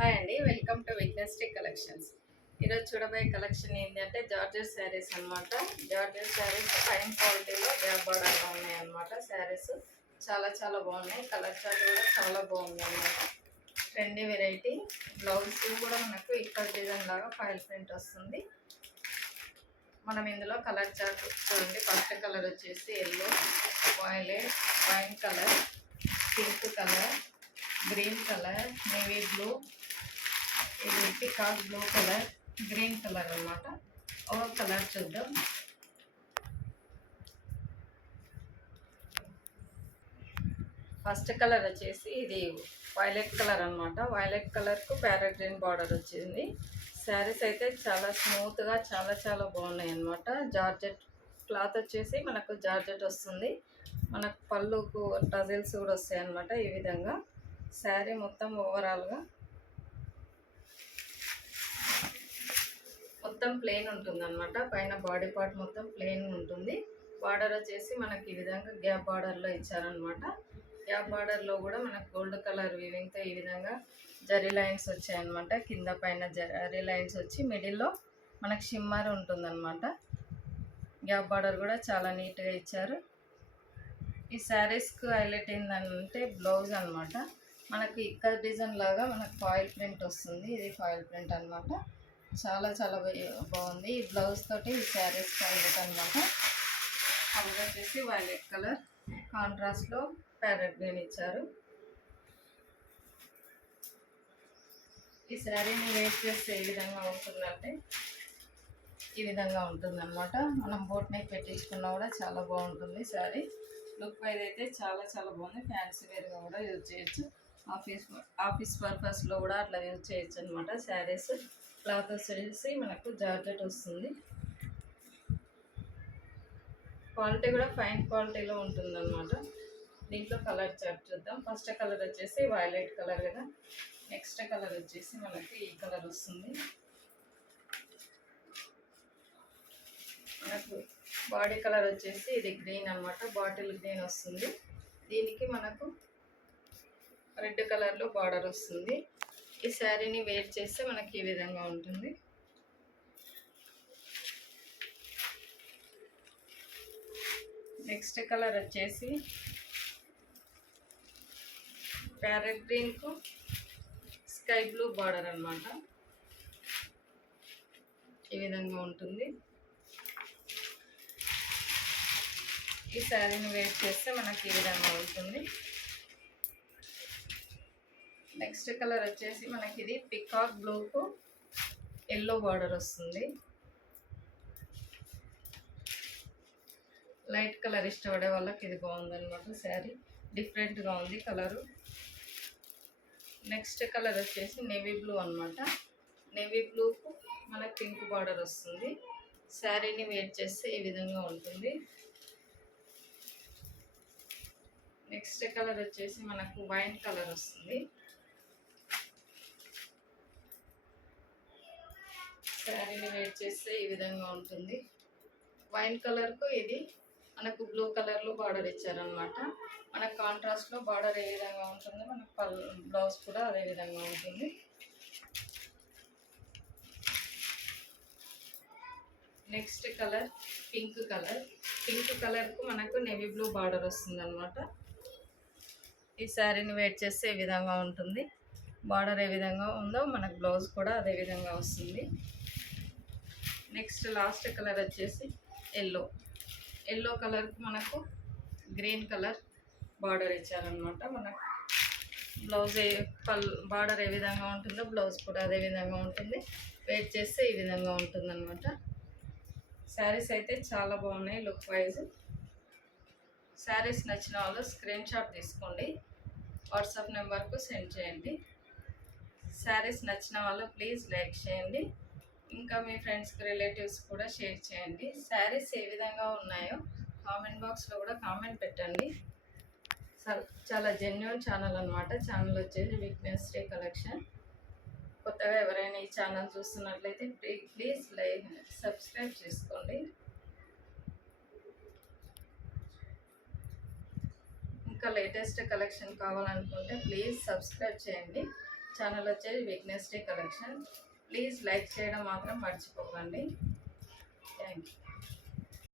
Hi అండి, welcome to Vighnasri collections. ఈరోజు చూడబోయే కలెక్షన్ ఏంటంటే జార్జెట్ శారీస్ అనమాట. జార్జెట్ శారీస్ ఫైన్ క్వాలిటీలో గ్యాప్ బార్డర్లో ఉన్నాయన్నమాట. శారీస్ చాలా చాలా బాగున్నాయి. కలర్ చార్ట్ కూడా చాలా బాగుంది అనమాట. Trendy variety. బ్లౌజ్ కూడా మనకు ఇక్కడ డిజైన్ లాగా ఫైల్ ప్రింట్ వస్తుంది. మనం ఇందులో కలర్ చార్ట్ చూడండి. ఫస్ట్ కలర్ వచ్చేసి yellow, violet, wine colour, pink colour, green colour, navy blue, ఇది peacock blue colour, green colour అన్నమాట. ఒక కలర్ చూద్దాం. ఫస్ట్ కలర్ వచ్చేసి ఇది వైలెట్ కలర్ అనమాట. వైలెట్ కలర్కు ప్యారెట్ గ్రీన్ బార్డర్ వచ్చింది. శారీస్ అయితే చాలా స్మూత్గా చాలా చాలా బాగున్నాయి అన్నమాట. జార్జెట్ క్లాత్ వచ్చేసి మనకు జార్జెట్ వస్తుంది. మనకు పళ్ళుకు టజిల్స్ కూడా వస్తాయి అన్నమాట. ఈ విధంగా శారీ మొత్తం ఓవరాల్గా మొత్తం ప్లెయిన్ ఉంటుంది అనమాట. పైన బాడీ పార్ట్ మొత్తం ప్లెయిన్ ఉంటుంది. బార్డర్ వచ్చేసి మనకి ఈ విధంగా గ్యాప్ బార్డర్లో ఇచ్చారనమాట. గ్యాప్ బార్డర్లో కూడా మనకు గోల్డ్ కలర్ వీవింగ్తో ఈ విధంగా జరీ లైన్స్ వచ్చాయన్నమాట. కింద పైన జరీ లైన్స్ వచ్చి మిడిల్లో మనకు షిమ్మర్ ఉంటుందన్నమాట. గ్యాప్ బార్డర్ కూడా చాలా నీట్గా ఇచ్చారు. ఈ శారీస్కు హైలైట్ ఏంటంటే బ్లౌజ్ అనమాట. మనకి ఇక్కడ డిజైన్ లాగా మనకు ఫాయిల్ ప్రింట్ వస్తుంది. ఇది ఫాయిల్ ప్రింట్ అనమాట. చాలా చాలా బాగుంది. ఈ బ్లౌజ్ తోటి ఈ శారీస్ హైలైట్ అనమాట. కలర్ వచ్చేసి వైలెట్ కలర్, కాంట్రాస్ట్లో ప్యారెట్ గ్రీన్ ఇచ్చారు. ఈ శారీని వేస్ట్ చేస్తే ఏ విధంగా ఉంటుందంటే ఈ విధంగా ఉంటుందన్నమాట. మనం బోట్ నెక్ పెట్టించుకున్నా కూడా చాలా బాగుంటుంది. శారీ లుక్ వైజ్ అయితే చాలా చాలా బాగుంది. ఫ్యాన్సీ వేర్గా కూడా యూజ్ చేయొచ్చు. ఆఫీస్ పర్పస్లో కూడా అట్లా యూజ్ చేయొచ్చు అనమాట. శారీస్ క్లాత్ వచ్చేసి మనకు జార్జెట్ వస్తుంది. క్వాలిటీ కూడా ఫైన్ క్వాలిటీలో ఉంటుందన్నమాట. దీంట్లో కలర్ చార్ట్ చూద్దాం. ఫస్ట్ కలర్ వచ్చేసి వైలెట్ కలర్ కదా. నెక్స్ట్ కలర్ వచ్చేసి మనకి ఈ కలర్ వస్తుంది. మనకు బాడీ కలర్ వచ్చేసి ఇది గ్రీన్ అనమాట. బాటిల్ గ్రీన్ వస్తుంది. దీనికి మనకు రెడ్ కలర్లో బార్డర్ వస్తుంది. ఈ శారీని వేర్ చేస్తే మనకి ఈ విధంగా ఉంటుంది. నెక్స్ట్ కలర్ వచ్చేసి ప్యారెట్ గ్రీన్కు స్కై బ్లూ బార్డర్ అనమాట. ఈ విధంగా ఉంటుంది. ఈ శారీని వేర్ చేస్తే మనకి ఈ విధంగా ఉంటుంది. నెక్స్ట్ కలర్ వచ్చేసి మనకి ఇది పికాక్ బ్లూకు ఎల్లో బార్డర్ వస్తుంది. లైట్ కలర్ ఇష్టపడే వాళ్ళకి ఇది బాగుందన్నమాట. శారీ డిఫరెంట్గా ఉంది కలరు. నెక్స్ట్ కలర్ వచ్చేసి నేవీ బ్లూ అనమాట. నేవీ బ్లూకు మనకి పింక్ బార్డర్ వస్తుంది. శారీని వేర్ చేస్తే ఈ విధంగా ఉంటుంది. నెక్స్ట్ కలర్ వచ్చేసి మనకు వైన్ కలర్ వస్తుంది. శారీని వేర్ చేస్తే ఈ విధంగా ఉంటుంది. వైన్ కలర్కు ఇది మనకు బ్లూ కలర్లో బార్డర్ ఇచ్చారనమాట. మనకు కాంట్రాస్ట్లో బార్డర్ ఏ విధంగా ఉంటుందో మనకు బ్లౌజ్ కూడా అదే విధంగా ఉంటుంది. Next colour pink colour. Pink కలర్కు మనకు నేవీ బ్లూ బార్డర్ వస్తుంది అనమాట. ఈ శారీని వేర్ చేస్తే ఏ విధంగా ఉంటుంది. బార్డర్ ఏ విధంగా ఉందో మనకు బ్లౌజ్ కూడా అదే విధంగా వస్తుంది. నెక్స్ట్ లాస్ట్ కలర్ వచ్చేసి ఎల్లో. ఎల్లో కలర్కి మనకు గ్రీన్ కలర్ బార్డర్ ఇచ్చారనమాట. మనకు బ్లౌజ్ బార్డర్ ఏ విధంగా ఉంటుందో బ్లౌజ్ కూడా అదే విధంగా ఉంటుంది. వేర్ చేస్తే ఈ విధంగా ఉంటుందన్నమాట. శారీస్ అయితే చాలా బాగున్నాయి లుక్ వైజ్. శారీస్ నచ్చిన వాళ్ళు స్క్రీన్ షాట్ తీసుకోండి, వాట్సాప్ నెంబర్కు సెండ్ చేయండి. శారీస్ నచ్చిన వాళ్ళు ప్లీజ్ లైక్ చేయండి. ఇంకా మీ ఫ్రెండ్స్కి రిలేటివ్స్ కూడా షేర్ చేయండి. శారీస్ ఏ విధంగా ఉన్నాయో కామెంట్ బాక్స్లో కూడా కామెంట్ పెట్టండి. చాలా జెన్యున్ ఛానల్ అనమాట. ఛానల్ వచ్చేసి విఘ్నశ్రీ కలెక్షన్. కొత్తగా ఎవరైనా ఈ ఛానల్ చూస్తున్నట్లయితే ప్లీజ్ సబ్స్క్రైబ్ చేసుకోండి. ఇంకా లేటెస్ట్ కలెక్షన్ కావాలనుకుంటే ప్లీజ్ సబ్స్క్రైబ్ చేయండి. ఛానల్ వచ్చేది weakness day collection. Please like చేయడం మాత్రం మర్చిపోకండి.